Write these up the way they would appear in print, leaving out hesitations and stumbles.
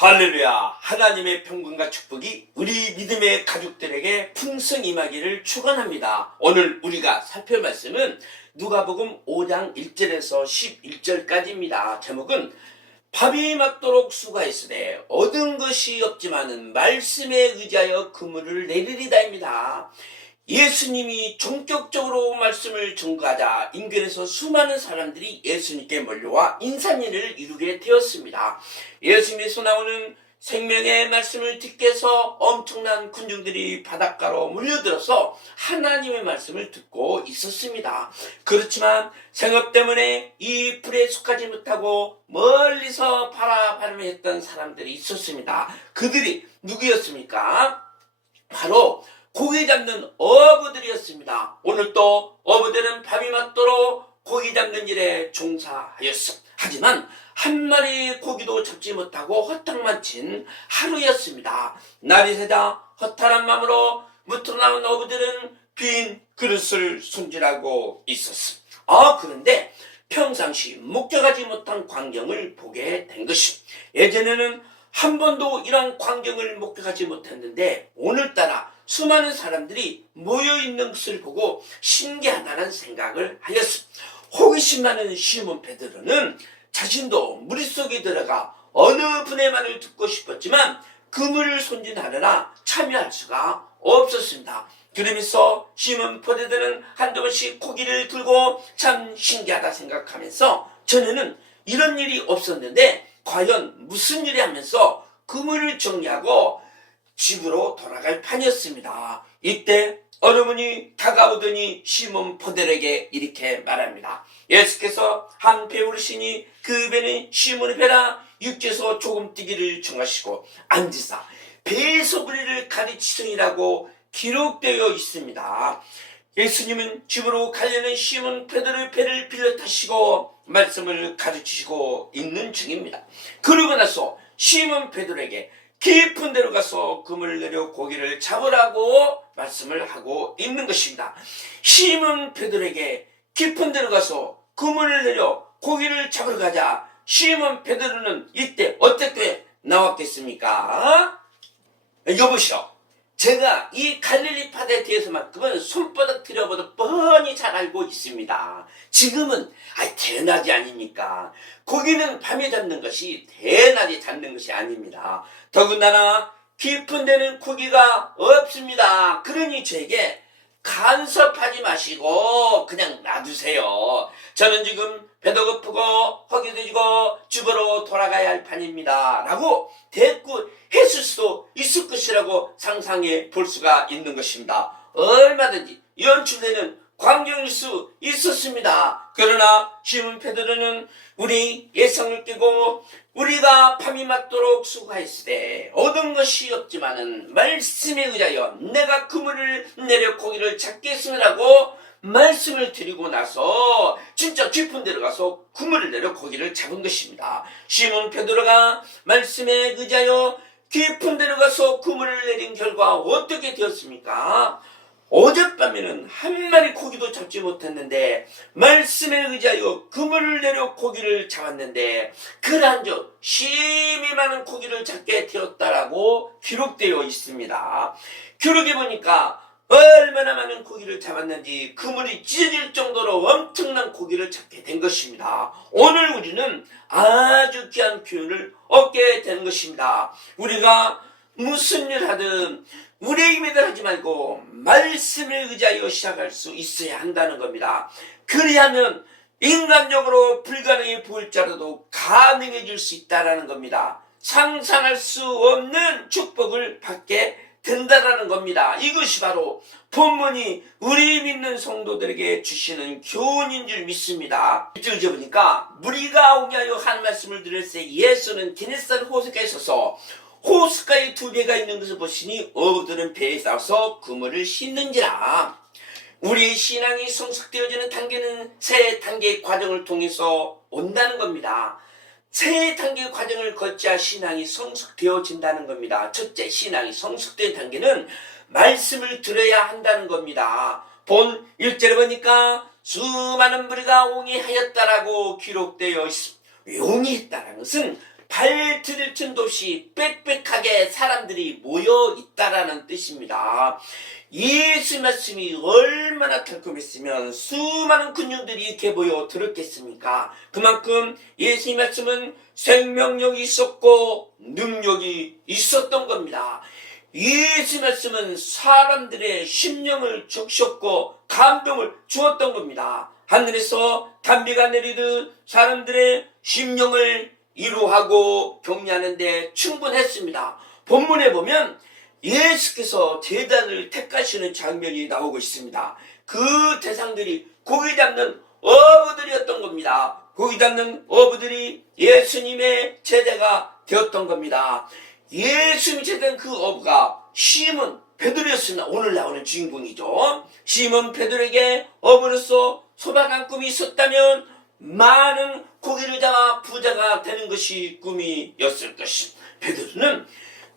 할렐루야. 하나님의 평강과 축복이 우리 믿음의 가족들에게 풍성 임하기를 축원합니다. 오늘 우리가 살펴볼 말씀은 누가복음 5장 1절에서 11절까지입니다. 제목은 밥이 맞도록 수고하였으되 얻은 것이 없지만은 말씀에 의지하여 그물을 내리리다입니다. 예수님이 전격적으로 말씀을 전가하자 인근에서 수많은 사람들이 예수님께 몰려와 인산인을 이루게 되었습니다. 예수님에서 나오는 생명의 말씀을 듣게 해서 엄청난 군중들이 바닷가로 몰려들어서 하나님의 말씀을 듣고 있었습니다. 그렇지만 생업 때문에 이 불에 속하지 못하고 멀리서 바라보며 했던 사람들이 있었습니다. 그들이 누구였습니까? 바로 고기 잡는 어부들이었습니다. 오늘 또 어부들은 밤이 맞도록 고기 잡는 일에 종사하였어. 하지만 한 마리 고기도 잡지 못하고 허탕만 친 하루였습니다. 날이 새자 허탈한 마음으로 무트로 나온 어부들은 빈 그릇을 손질하고 있었어. 그런데 평상시 목격하지 못한 광경을 보게 된 것이, 예전에는 한 번도 이런 광경을 목격하지 못했는데 오늘따라 수많은 사람들이 모여있는 것을 보고 신기하다는 생각을 하였습니다. 호기심 많은 시몬 베드로는 자신도 물속에 들어가 어느 분의 말을 듣고 싶었지만 그물을 손질하느라 참여할 수가 없었습니다. 그러면서 시몬 베드로는 한두 번씩 고기를 들고 참 신기하다 생각하면서 전에는 이런 일이 없었는데 과연 무슨 일이 하면서 그물을 정리하고 집으로 돌아갈 판이었습니다. 이때 어느 분이 다가오더니 시몬 베드로에게 이렇게 말합니다. 예수께서 한 배 오르시니 그 배는 시몬의 배라. 육지에서 조금 뛰기를 정하시고 앉으사 배에서 우리를 가르치시니라고 기록되어 있습니다. 예수님은 집으로 가려는 시몬 베드로의 배를 빌려 타시고 말씀을 가르치시고 있는 중입니다. 그러고 나서 시몬 베드로에게 깊은 데로 가서 그물을 내려 고기를 잡으라고 말씀을 하고 있는 것입니다. 시몬 베드로에게 깊은 데로 가서 그물을 내려 고기를 잡으러 가자 시몬 베드로는 이때 어떻게 나왔겠습니까? 여보시오, 제가 이 갈릴리 바다에 대해서만큼은 손바닥 들여봐도 뻔히 잘 알고 있습니다. 지금은 대낮이 아닙니까? 고기는 밤에 잡는 것이 대낮에 잡는 것이 아닙니다. 더군다나 깊은 데는 고기가 없습니다. 그러니 저에게 간섭하지 마시고 그냥 놔두세요. 저는 지금 배도 고프고 허기도 지고 집으로 돌아가야 할 판입니다. 라고 대꾸했을 수도 있을 것이라고 상상해 볼 수가 있는 것입니다. 얼마든지 연출되는 광경일 수 있었습니다. 그러나 시몬 베드로는 우리 예상을 깨고 우리가 밤이 맞도록 수고하였으되 얻은 것이 없지만은 말씀에 의하여 내가 그물을 내려 고기를 잡겠으라고 말씀을 드리고 나서 진짜 깊은 데로 가서 그물을 내려 고기를 잡은 것입니다. 시몬 베드로가 말씀에 의하여 깊은 데로 가서 그물을 내린 결과 어떻게 되었습니까? 어젯밤에는 한 마리 고기도 잡지 못했는데 말씀에 의지하여 그물을 내려 고기를 잡았는데 그란저 심히 많은 고기를 잡게 되었다라고 기록되어 있습니다. 기록해 보니까 얼마나 많은 고기를 잡았는지 그물이 찢어질 정도로 엄청난 고기를 잡게 된 것입니다. 오늘 우리는 아주 귀한 교훈을 얻게 되는 것입니다. 우리가 무슨 일 하든 우리의 힘에들 하지 말고 말씀을 의지하여 시작할 수 있어야 한다는 겁니다. 그리하면 인간적으로 불가능해 보일 자라도 가능해질 수 있다는 겁니다. 상상할 수 없는 축복을 받게 된다는 겁니다. 이것이 바로 본문이 우리 믿는 성도들에게 주시는 교훈인 줄 믿습니다. 이쪽을 보니까 무리가 오게 하여 한 말씀을 들을 때 예수는 게네사렛 호숫가에 서서 호숫가에 두 배가 있는 것을 보시니 어부들은 배에 싸서 그물을 싣는지라. 우리의 신앙이 성숙되어지는 단계는 세 단계의 과정을 통해서 온다는 겁니다. 세 단계의 과정을 거쳐야 신앙이 성숙되어진다는 겁니다. 첫째, 신앙이 성숙된 단계는 말씀을 들어야 한다는 겁니다. 본 1절에 보니까 수많은 무리가 옹이하였다라고 기록되어 있습니다. 옹이했다는 것은 발 디딜 틈도 없이 빽빽하게 사람들이 모여 있다라는 뜻입니다. 예수 말씀이 얼마나 달콤했으면 수많은 군중들이 이렇게 모여 들었겠습니까? 그만큼 예수 말씀은 생명력이 있었고 능력이 있었던 겁니다. 예수 말씀은 사람들의 심령을 적셨고 감동을 주었던 겁니다. 하늘에서 단비가 내리듯 사람들의 심령을 위로하고 격려하는 데 충분했습니다. 본문에 보면 예수께서 제자를 택하시는 장면이 나오고 있습니다. 그 대상들이 고기 잡는 어부들이었던 겁니다. 고기 잡는 어부들이 예수님의 제자가 되었던 겁니다. 예수님이 제자된 그 어부가 시몬 베드로였습니다. 오늘 나오는 주인공이죠. 시몬 베드로에게 어부로서 소박한 꿈이 있었다면 많은 고기를 잡아 부자가 되는 것이 꿈이었을 것입니다. 베드로는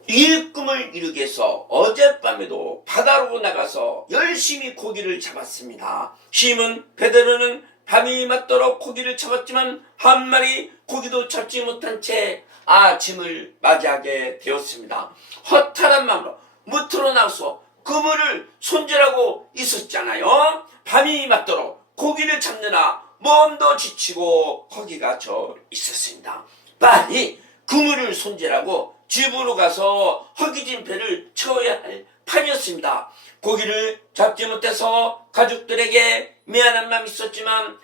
이 꿈을 이루기 위해서 어젯밤에도 바다로 나가서 열심히 고기를 잡았습니다. 시몬 베드로는 밤이 맞도록 고기를 잡았지만 한 마리 고기도 잡지 못한 채 아침을 맞이하게 되었습니다. 허탈한 마음으로 무트로 나와서 그물을 손질하고 있었잖아요. 밤이 맞도록 고기를 잡느라 몸도 지치고 허기가 져 있었습니다. 빨리 그물을 손질하고 집으로 가서 허기진 배를 채워야 할 판이었습니다. 고기를 잡지 못해서 가족들에게 미안한 마음이 있었지만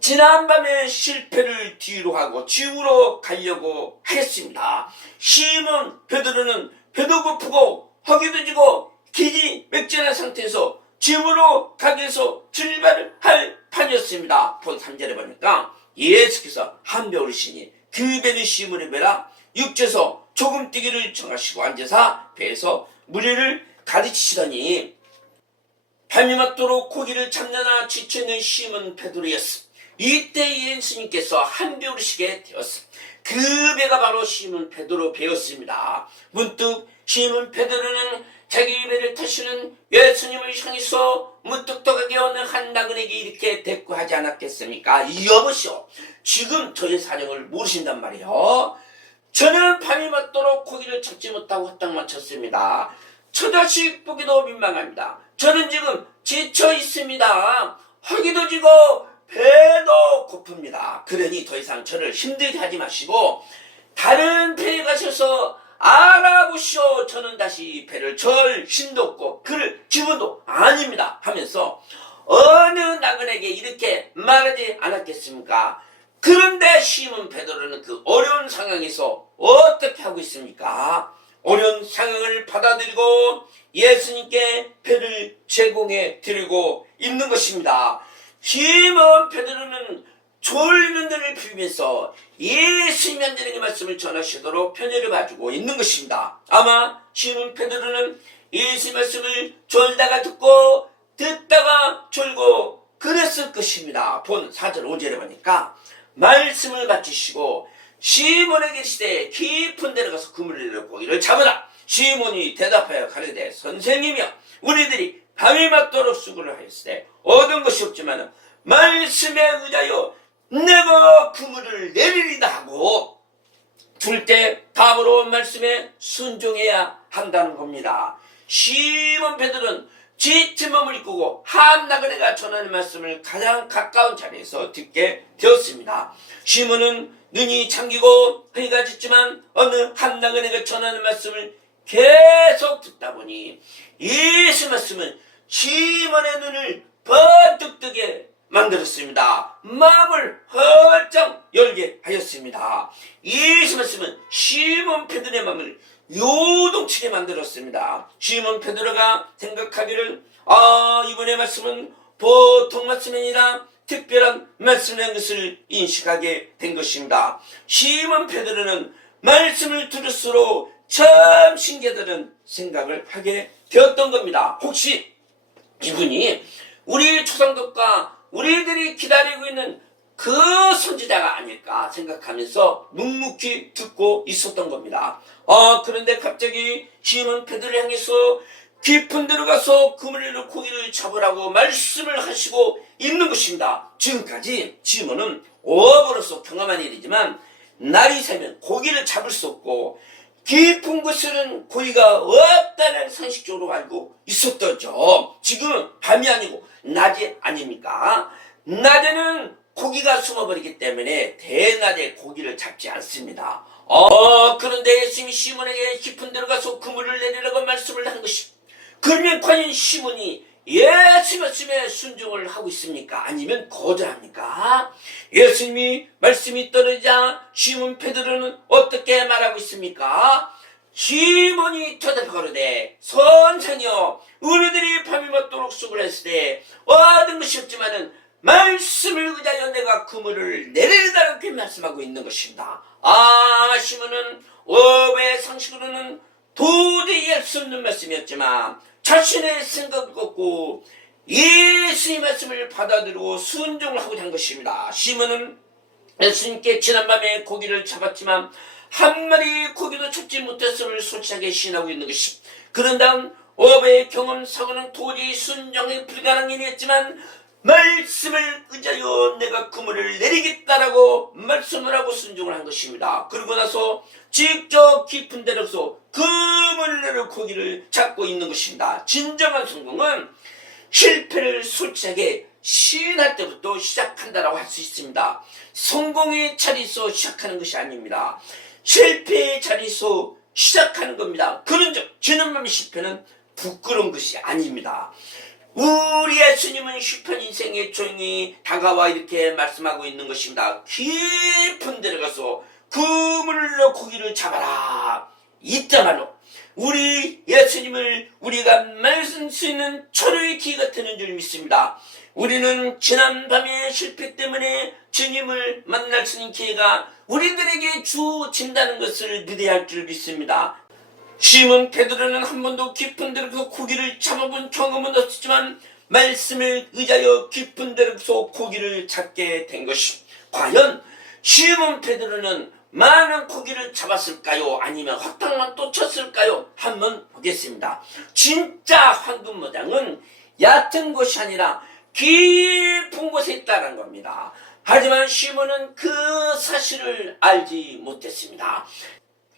지난밤에 실패를 뒤로 하고 집으로 가려고 하였습니다. 시몬 베드로는 배도 고프고 허기도 지고 기지 맥진한 상태에서 집으로 가기 위해서 출발을 할 판이었습니다. 본 3절에 보니까 예수께서 한 배 오르시니 그 배는 시몬의 배라 육지에서 조금 뛰기를 정하시고 앉아서 배에서 무리를 가르치시더니 밤이 맞도록 고기를 잡느라 지쳐있는 시몬 베드로였습니다. 이때 예수님께서 한 배 오르시게 되었습니다. 그 배가 바로 시몬 베드로 배였습니다. 문득 시몬 베드로는 자기 배를 타시는 예수님을 향해서 무뚝뚝하게 어느 한 나그네에게 이렇게 대꾸하지 않았겠습니까? 여보시오, 지금 저의 사정을 모르신단 말이에요. 저는 밤이 맞도록 고기를 찾지 못하고 헛땅만 쳤습니다. 처자식 보기도 민망합니다. 저는 지금 지쳐 있습니다. 허기도 지고 배도 고픕니다. 그러니 더 이상 저를 힘들게 하지 마시고 다른 배에 가셔서 알아보시오. 저는 다시 배를 절 힘도 없고 그를 기분도 아닙니다 하면서 어느 나그네에게 이렇게 말하지 않았겠습니까? 그런데 시몬 베드로는 그 어려운 상황에서 어떻게 하고 있습니까? 어려운 상황을 받아들이고 예수님께 배를 제공해 드리고 있는 것입니다. 시몬 베드로는 졸는 데를 비비면서 예수님이 하나님의 말씀을 전하시도록 편애를 봐주고 있는 것입니다. 아마 시몬 베드로는 예수의 말씀을 졸다가 듣다가 졸고 그랬을 것입니다. 본 4절 5절에 보니까 말씀을 마치시고 시몬에게 이르시되 깊은 데로 가서 그물을 내려 고기를 잡으라. 시몬이 대답하여 가르되 선생님이여 우리들이 밤이 맞도록 수고를 하였으되 얻은 것이 없지만 말씀에 의하여 내가 그물을 내리리다 하고 둘 때 답으로 말씀에 순종해야 한다는 겁니다. 시몬 베드로는 지친 몸을 이끌고 한 나그네가 전하는 말씀을 가장 가까운 자리에서 듣게 되었습니다. 시몬은 눈이 잠기고 허리가 짖지만 어느 한 나그네가 전하는 말씀을 계속 듣다 보니 예수 말씀은 시몬의 눈을 번뜩 뜨게 만들었습니다. 마음을 헐쩍 열게 하였습니다. 예수 말씀은 시몬 베드로의 마음을 요동치게 만들었습니다. 시몬 베드로가 생각하기를 이번의 말씀은 보통 말씀이 아니라 특별한 말씀이라는 것을 인식하게 된 것입니다. 시몬 베드로는 말씀을 들을수록 참 신기하다는 생각을 하게 되었던 겁니다. 혹시 이분이 우리 초상독과 우리들이 기다리고 있는 그 선지자가 아닐까 생각하면서 묵묵히 듣고 있었던 겁니다. 그런데 갑자기 시몬 베드로를 향해서 깊은 데로 가서 그물로 고기를 잡으라고 말씀을 하시고 있는 것입니다. 지금까지 시몬은 어부로서 경험한 일이지만 날이 새면 고기를 잡을 수 없고 깊은 곳에는 고기가 없다는 상식적으로 알고 있었더죠. 지금은 밤이 아니고 낮이 아닙니까? 낮에는 고기가 숨어버리기 때문에 대낮에 고기를 잡지 않습니다. 그런데 예수님이 시몬에게 깊은 데로 가서 그물을 내리라고 말씀을 한 것이, 그러면 과연 시몬이 예수 말씀에 순종을 하고 있습니까? 아니면 거절합니까? 예수님이 말씀이 떨어지자 시몬 베드로는 어떻게 말하고 있습니까? 시몬이 대답하거되 선생이여, 우리들이 밤이 맞도록 수고를 했을 때 얻은 것이 없지만은 말씀을 의지하여 내가 그물을 내리리다, 이렇게 말씀하고 있는 것입니다. 시몬은 업의 상식으로는 도저히 할 수 없는 말씀이었지만 자신의 생각을 걷고 예수의 말씀을 받아들이고 순종을 하고자 한 것입니다. 시몬은 예수님께 지난밤에 고기를 잡았지만 한 마리 고기도 잡지 못했음을 솔직하게 시인하고 있는 것이, 그런 다음 업의 경험 사고는 도저히 순종이 불가능한 일이었지만 말씀을 의지하여 내가 그물을 내리겠다라고 말씀을 하고 순종을 한 것입니다. 그러고 나서 직접 깊은 데로서 그물을 내려 고기를 잡고 있는 것입니다. 진정한 성공은 실패를 솔직하게 시인할 때부터 시작한다라고 할 수 있습니다. 성공의 자리에서 시작하는 것이 아닙니다. 실패의 자리에서 시작하는 겁니다. 그런 점, 지난밤의 실패는 부끄러운 것이 아닙니다. 우리 예수님은 시편 인생에 조용히 다가와 이렇게 말씀하고 있는 것입니다. 깊은 데로 가서 그물로 고기를 잡아라. 이따말로 우리 예수님을 우리가 말씀 수 있는 철의 기회가 되는 줄 믿습니다. 우리는 지난밤의 실패 때문에 주님을 만날 수 있는 기회가 우리들에게 주어진다는 것을 믿어야 할 줄 믿습니다. 시몬 베드로는 한 번도 깊은 데로서 고기를 잡아본 경험은 없었지만 말씀을 의지하여 깊은 데로서 고기를 잡게 된 것이, 과연 시몬 베드로는 많은 고기를 잡았을까요? 아니면 헛탕만 또 쳤을까요? 한번 보겠습니다. 진짜 황금모장은 얕은 곳이 아니라 깊은 곳에 있다는 겁니다. 하지만 시몬은 그 사실을 알지 못했습니다.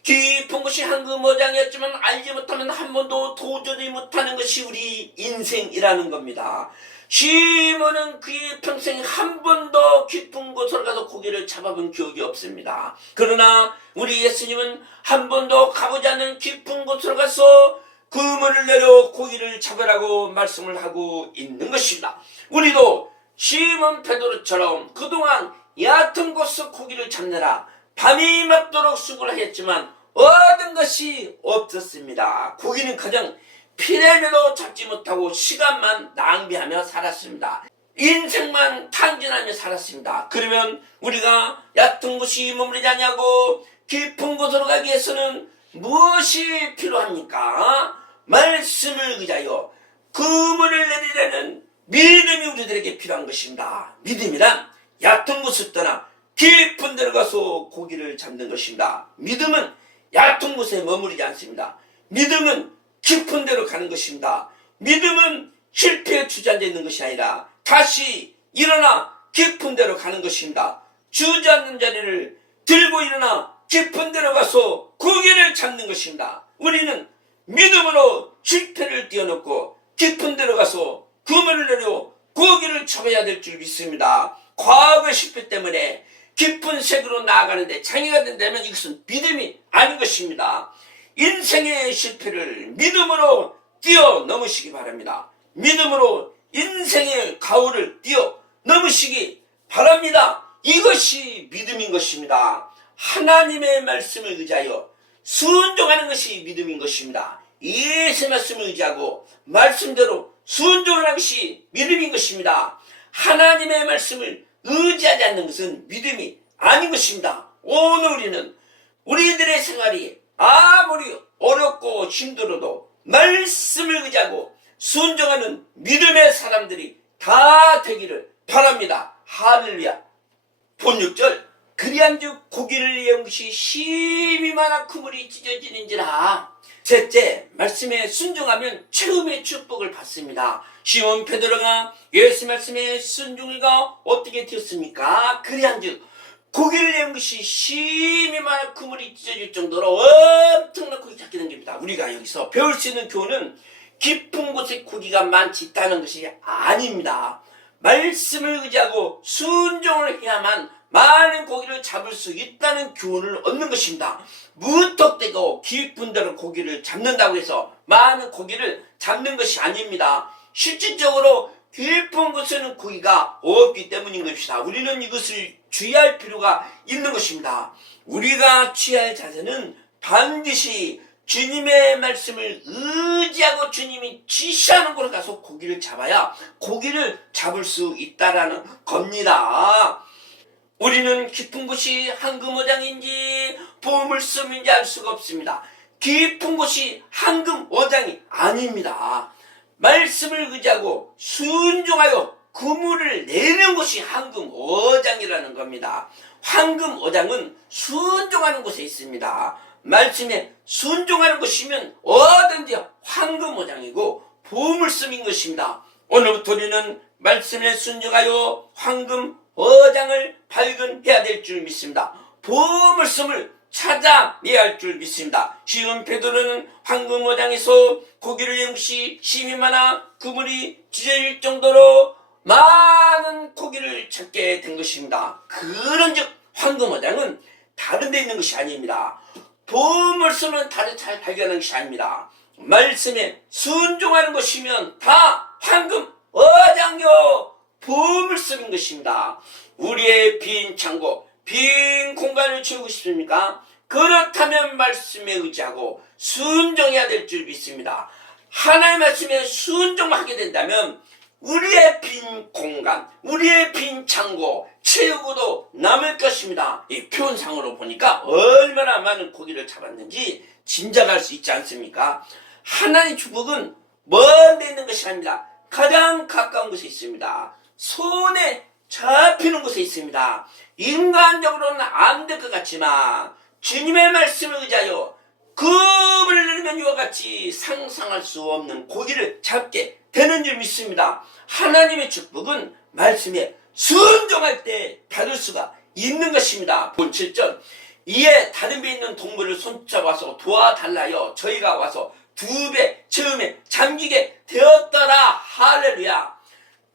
깊은 곳이 황금모장이었지만 알지 못하면 한 번도 도저히 못하는 것이 우리 인생이라는 겁니다. 시몬은 그의 평생 한 번도 깊은 곳으로 가서 고기를 잡아본 기억이 없습니다. 그러나 우리 예수님은 한 번도 가보지 않은 깊은 곳으로 가서 그물을 내려 고기를 잡으라고 말씀을 하고 있는 것입니다. 우리도 시몬 베드로처럼 그동안 얕은 곳에서 고기를 잡느라 밤이 맞도록 수고를 했지만 얻은 것이 없었습니다. 고기는 그냥 피레미도 잡지 못하고 시간만 낭비하며 살았습니다. 인생만 탕진하며 살았습니다. 그러면 우리가 얕은 곳이 머무르지 않냐고 깊은 곳으로 가기 위해서는 무엇이 필요합니까? 말씀을 의지하여 그물을 내리려는 믿음이 우리들에게 필요한 것입니다. 믿음이란 얕은 곳을 떠나 깊은 데로 가서 고기를 잡는 것입니다. 믿음은 얕은 곳에 머무르지 않습니다. 믿음은 깊은 데로 가는 것입니다. 믿음은 실패에 주저앉아 있는 것이 아니라 다시 일어나 깊은 데로 가는 것입니다. 주저앉는 자리를 들고 일어나 깊은 데로 가서 고기를 잡는 것입니다. 우리는 믿음으로 실패를 뛰어넘고 깊은 데로 가서 그물을 내려 고기를 잡아야 될 줄 믿습니다. 과거의 실패 때문에 깊은 세계로 나아가는데 장애가 된다면 이것은 믿음이 아닌 것입니다. 인생의 실패를 믿음으로 뛰어넘으시기 바랍니다. 믿음으로 인생의 가오를 뛰어넘으시기 바랍니다. 이것이 믿음인 것입니다. 하나님의 말씀을 의지하여 순종하는 것이 믿음인 것입니다. 예수의 말씀을 의지하고 말씀대로 순종하는 것이 믿음인 것입니다. 하나님의 말씀을 의지하지 않는 것은 믿음이 아닌 것입니다. 오늘 우리는 우리들의 생활이 아무리 어렵고 힘들어도 말씀을 의지하고 순종하는 믿음의 사람들이 다 되기를 바랍니다. 할렐루야. 본 6절, 그리한즉 고기를 예운 것이 심히 많아 그물이 찢어지는지라. 셋째, 말씀에 순종하면 최후의 축복을 받습니다. 시몬 베드로가 예수 말씀에 순종이가 어떻게 되었습니까? 그리한즉 고기를 내는 것이 심히 많은 그물이 찢어질 정도로 엄청난 고기 잡게 된 겁니다. 우리가 여기서 배울 수 있는 교훈은 깊은 곳에 고기가 많지 있다는 것이 아닙니다. 말씀을 의지하고 순종을 해야만 많은 고기를 잡을 수 있다는 교훈을 얻는 것입니다. 무턱대고 깊은 데로 고기를 잡는다고 해서 많은 고기를 잡는 것이 아닙니다. 실질적으로 깊은 곳에는 고기가 없기 때문인 것이다. 우리는 이것을 주의할 필요가 있는 것입니다. 우리가 취할 자세는 반드시 주님의 말씀을 의지하고 주님이 지시하는 곳에 가서 고기를 잡아야 고기를 잡을 수 있다라는 겁니다. 우리는 깊은 곳이 황금어장인지 보물섬인지 알 수가 없습니다. 깊은 곳이 황금어장이 아닙니다. 말씀을 의지하고 순종하여 그물을 내는 곳이 황금어장이라는 겁니다. 황금어장은 순종하는 곳에 있습니다. 말씀에 순종하는 것이면 어딘지 황금어장이고 보물섬인 것입니다. 오늘부터 우리는 말씀에 순종하여 황금어장을 발견해야 될 줄 믿습니다. 보물섬을 찾아내야 할 줄 믿습니다. 시몬 베드로는 황금어장에서 고기를 내는 것이 심히 많아 그물이 찢어질 정도로 많은 고기를 찾게 된 것입니다. 그런즉 황금어장은 다른 데 있는 것이 아닙니다. 보물섬은 다른 잘 발견하는 것이 아닙니다. 말씀에 순종하는 것이면 다 황금어장요 보물섬인 것입니다. 우리의 빈 창고, 빈 공간을 채우고 싶습니까? 그렇다면 말씀에 의지하고 순종해야 될 줄 믿습니다. 하나님의 말씀에 순종하게 된다면 우리의 빈 공간, 우리의 빈 창고 채우고도 남을 것입니다. 이 표현상으로 보니까 얼마나 많은 고기를 잡았는지 짐작할 수 있지 않습니까? 하나님의 축복은 먼 데 있는 것이 아닙니다. 가장 가까운 곳에 있습니다. 손에 잡히는 곳에 있습니다. 인간적으로는 안 될 것 같지만 주님의 말씀을 의지하여 급을 내리면 이와 같이 상상할 수 없는 고기를 잡게 되는 줄 믿습니다. 하나님의 축복은 말씀에 순종할 때 받을 수가 있는 것입니다. 본 7절 이에 다른 배에 있는 동물을 손잡아서 도와달라요 저희가 와서 2배 처음에 잠기게 되었더라. 할렐루야.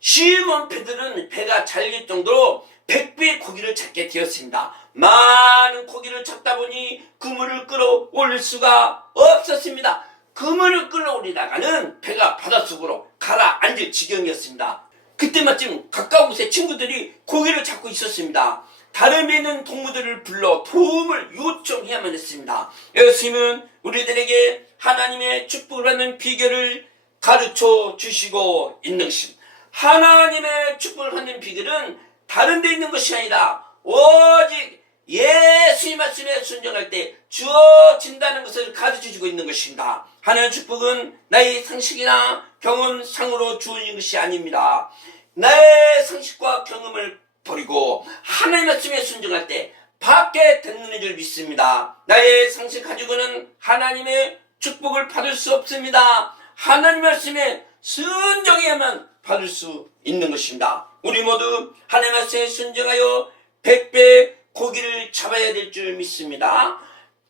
시몬 베드로는 배가 잘릴 정도로 100배의 고기를 잡게 되었습니다. 많은 고기를 잡다 보니 그물을 끌어올릴 수가 없었습니다. 그물을 끌어올리다가는 배가 바닷속으로 가라앉을 지경이었습니다. 그때 마침 가까운 곳에 친구들이 고기를 잡고 있었습니다. 다른 배에 있는 동무들을 불러 도움을 요청해야만 했습니다. 예수님은 우리들에게 하나님의 축복을 받는 비결을 가르쳐 주시고 있는 것입니다. 하나님의 축복을 받는 비결은 다른 데 있는 것이 아니라 오직 예수의 말씀에 순종할 때 주어진다는 것을 가르쳐주고 있는 것입니다. 하나님의 축복은 나의 상식이나 경험상으로 주어진 것이 아닙니다. 나의 상식과 경험을 버리고 하나님의 말씀에 순종할 때 받게 되는 줄 믿습니다. 나의 상식 가지고는 하나님의 축복을 받을 수 없습니다. 하나님의 말씀에 순종해야만 받을 수 있는 것입니다. 우리 모두 하나님의 말씀에 순종하여 100배 고기를 잡아야 될 줄 믿습니다.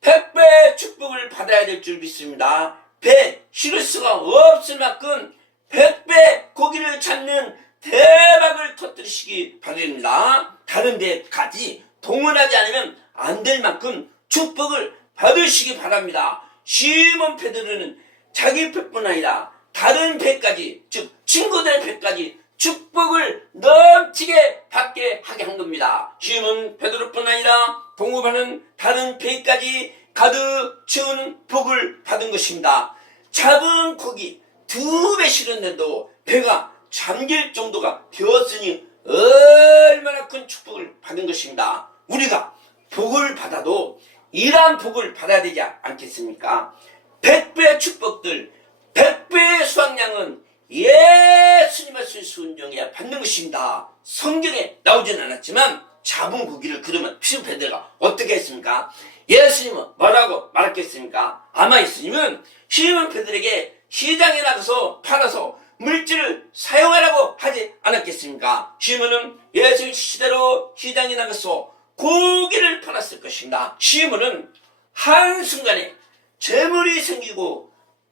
100배 축복을 받아야 될 줄 믿습니다. 배 실을 수가 없을 만큼 100배 고기를 잡는 대박을 터뜨리시기 바랍니다. 다른 데까지 동원하지 않으면 안 될 만큼 축복을 받으시기 바랍니다. 시몬 베드로는 자기 배뿐 아니라 다른 배까지, 즉 친구들의 배까지 축복을 넘치게 받게 하게 한 겁니다. 시몬 베드로뿐 아니라 동업하는 다른 배까지 가득 채우는 복을 받은 것입니다. 작은 고기 2배 실었는데도 배가 잠길 정도가 되었으니 얼마나 큰 축복을 받은 것입니다. 우리가 복을 받아도 이러한 복을 받아야 되지 않겠습니까? 100배의 축복들, 100배의 수확량은 예수님 말씀 순종해야 받는 것입니다. 성경에 나오진 않았지만 잡은 고기를 그러면 시몬 베드로가 어떻게 했습니까? 예수님은 뭐라고 말했겠습니까? 아마 예수님은 시몬 베드로에게 시장에 나가서 팔아서 물질을 사용하라고 하지 않았겠습니까? 시몬은 예수님 시대로 시장에 나가서 고기를 팔았을 것입니다. 시몬은 한순간에 재물이 생기고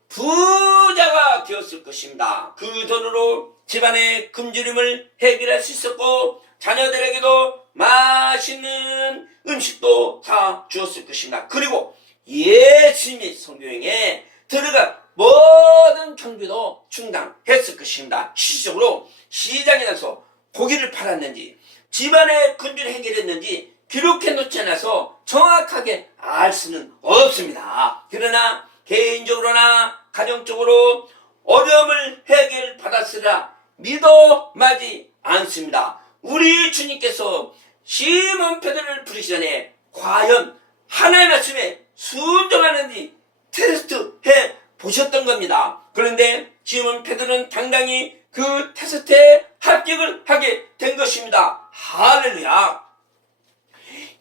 부자가 되었을 것입니다. 그 돈으로 집안의 굶주림을 해결할 수 있었고 자녀들에게도 맛있는 음식도 사 주었을 것입니다. 그리고 예수님의 성교행에 들어간 모든 경비도 충당했을 것입니다. 실질적으로 시장에 나서 고기를 팔았는지 집안의 굶주림을 해결했는지 기록해 놓지 않아서 정확하게 알 수는 없습니다. 그러나 개인적으로나 가정적으로 어려움을 해결받았으라 믿어 마지 않습니다. 우리 주님께서 시몬 베드로를 부르시기 전에 과연 하나님의 말씀에 순종하는지 테스트해 보셨던 겁니다. 그런데 시몬 베드로는 당당히 그 테스트에 합격을 하게 된 것입니다. 할렐루야.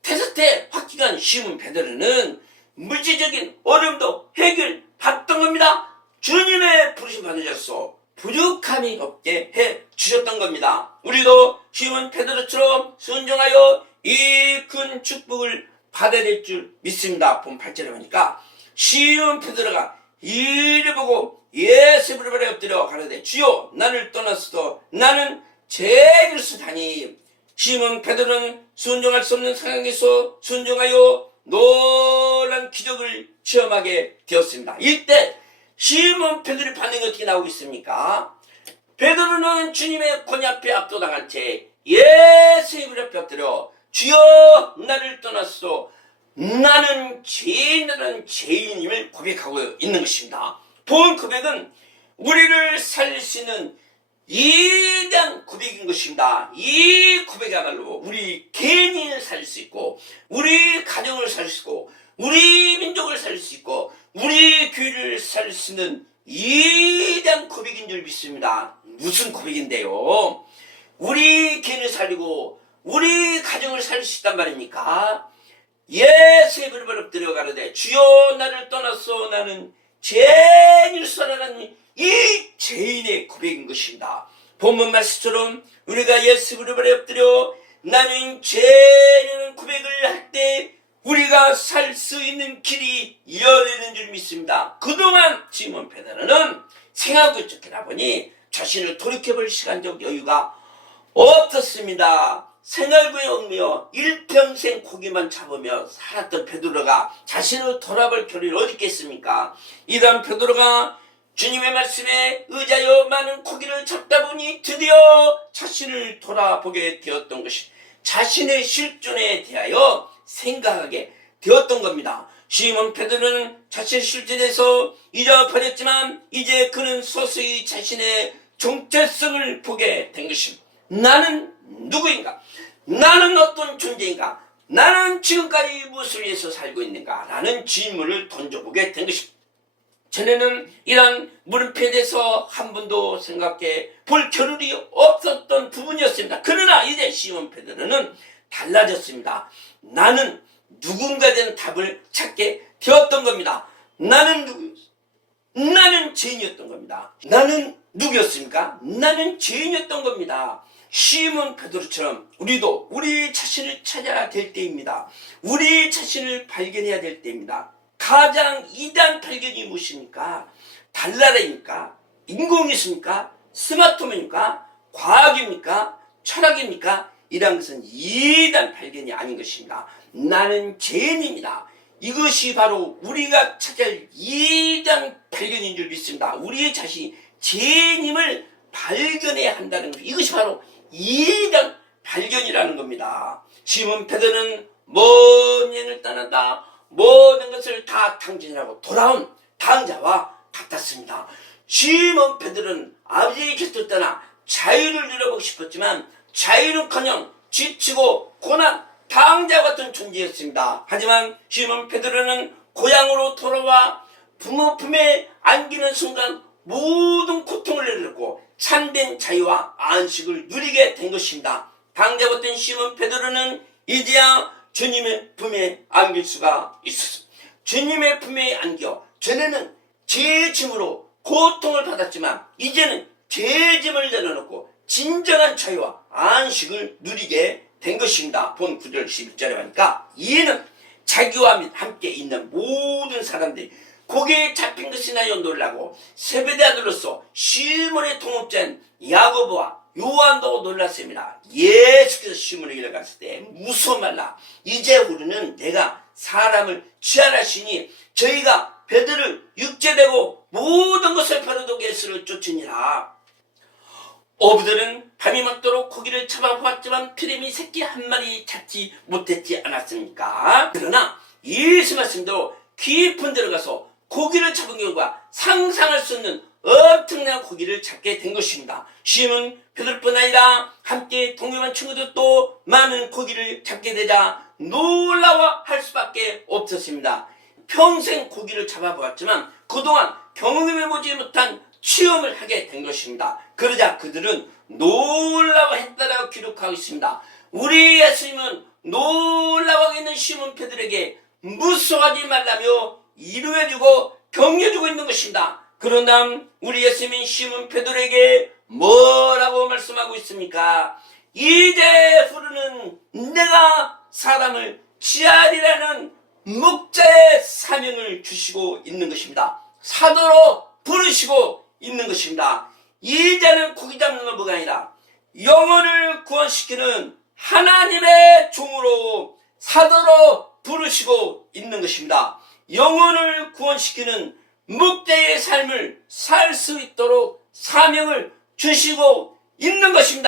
테스트에 합격한 시몬 베드로는 물질적인 어려움도 해결받던 겁니다. 주님의 부르심 받으셔서 부족함이 없게 해 주셨던 겁니다. 우리도 시몬 베드로처럼 순종하여 이 큰 축복을 받아야 될 줄 믿습니다. 본 8절에 보니까 시몬 베드로가 이를 보고 예수를 발에 엎드려 가로되 주여 나를 떠났어도 나는 죄인이로소이다니. 시몬 베드로는 순종할 수 없는 상황에서 순종하여 놀란 기적을 체험하게 되었습니다. 이때 시몬 베드로의 반응이 어떻게 나오고 있습니까? 베드로는 주님의 권위 앞에 압도당한 채 예수의 발 앞에 엎드려 주여 나를 떠났소 나는 죄인이라는 죄인임을 고백하고 있는 것입니다. 본 고백은 우리를 살릴 수 있는 위대한 고백인 것입니다. 이 고백이야말로 우리 개인을 살릴 수 있고 우리 가정을 살릴 수 있고 우리 민족을 살릴 수 있고 우리 교회를 살릴 수 있는 위대한 고백인 줄 믿습니다. 무슨 고백인데요? 우리 개인을 살리고 우리 가정을 살릴 수 있단 말입니까? 예수의 발을 엎드려 가로되 주여 나를 떠났소 나는 죄인이로소이다니. 이 죄인의 고백인 것입니다. 본문 말씀처럼 우리가 예수의 발에 엎드려 나는 죄인이라는 고백을 할 때 우리가 살 수 있는 길이 열리는 줄 믿습니다. 그동안 시몬 베드로는 생각을 쫓기다 보니 자신을 돌이켜볼 시간적 여유가 없었습니다. 생활부에 얽매여 일평생 고기만 잡으며 살았던 베드로가 자신을 돌아볼 겨를이 어디 있겠습니까? 이런 베드로가 주님의 말씀에 의지하여 많은 고기를 잡다 보니 드디어 자신을 돌아보게 되었던 것이 자신의 실존에 대하여 생각하게 되었던 겁니다. 시몬 베드로는 자신의 실존에서 잊어버렸지만 이제 그는 서서히 자신의 정체성을 보게 된 것입니다. 나는 누구인가? 나는 어떤 존재인가? 나는 지금까지 무엇을 위해서 살고 있는가? 라는 질문을 던져보게 된 것입니다. 전에는 이런 물음표에 대해서 한 번도 생각해 볼 겨를이 없었던 부분이었습니다. 그러나 이제 시몬 베드로는 달라졌습니다. 나는 누군가에 대한 답을 찾게 되었던 겁니다. 나는 누구였어? 나는 죄인이었던 겁니다. 나는 누구였습니까? 나는 죄인이었던 겁니다. 시몬 베드로처럼 우리도 우리 자신을 찾아야 될 때입니다. 우리 자신을 발견해야 될 때입니다. 가장 이단 발견이 무엇입니까? 달나라입니까? 인공위성입니까? 스마트폰입니까? 과학입니까? 철학입니까? 이런 것은 이단 발견이 아닌 것입니다. 나는 죄인입니다. 이것이 바로 우리가 찾아야 할 이단 발견인 줄 믿습니다. 우리의 자신이 죄인임을 발견해야 한다는 것. 이것이 바로 이단 발견이라는 겁니다. 시몬 베드로는 먼 여행을 떠난다. 모든 것을 다 탕진하고 돌아온 당자와 같았습니다. 시몬 베드로는 아버지의 곁을 떠나 자유를 누려보고 싶었지만 자유는커녕 지치고 고난 당자 같은 존재였습니다. 하지만 시몬 베드로는 고향으로 돌아와 부모 품에 안기는 순간 모든 고통을 내려놓고 참된 자유와 안식을 누리게 된 것입니다. 당자 같은 시몬 베드로는 이제야 주님의 품에 안길 수가 있었습니다. 주님의 품에 안겨 전에는 죄의 짐으로 고통을 받았지만 이제는 죄의 짐을 내려놓고 진정한 자유와 안식을 누리게 된 것입니다. 본 9절 11절에 보니까 이에는 자기와 함께 있는 모든 사람들이 고기에 잡힌 것이나여 놀라고 세베대 아들로서 시몬의 동업자인 야고보와 요한도 놀랐습니다. 예수께서 시몬에게 갔을 때 무서워 말라. 이제 우리는 내가 사람을 취하라시니 저희가 베드를 육체되고 모든 것을 버려두고 예수를 쫓으니라. 어부들은 밤이 맞도록 고기를 잡아보았지만 피레미 새끼 한 마리 잡지 못했지 않았습니까? 그러나 예수 말씀대로 깊은 데로 가서 고기를 잡은 경우가 상상할 수 없는 엄청난 고기를 잡게 된 것입니다. 시몬 베드로뿐 아니라 함께 동행한 친구들도 많은 고기를 잡게 되자 놀라워할 수밖에 없었습니다. 평생 고기를 잡아보았지만 그동안 경험해보지 못한 체험을 하게 된 것입니다. 그러자 그들은 놀라워했다라고 기록하고 있습니다. 우리 예수님은 놀라워하고 있는 시몬 베드로에게 무서워하지 말라며 위로해주고 격려해주고 있는 것입니다. 그런 다음 우리 예수님은 시몬 베드로에게 뭐라고 말씀하고 있습니까? 이제 후로는 내가 사람을 취하리라는 목자의 사명을 주시고 있는 것입니다. 사도로 부르시고 있는 것입니다. 이제는 고기 잡는 어부가 아니라 영혼을 구원시키는 하나님의 종으로 사도로 부르시고 있는 것입니다. 영혼을 구원시키는 목자의 삶을 살 수 있도록 사명을 주시고 있는 것입니다.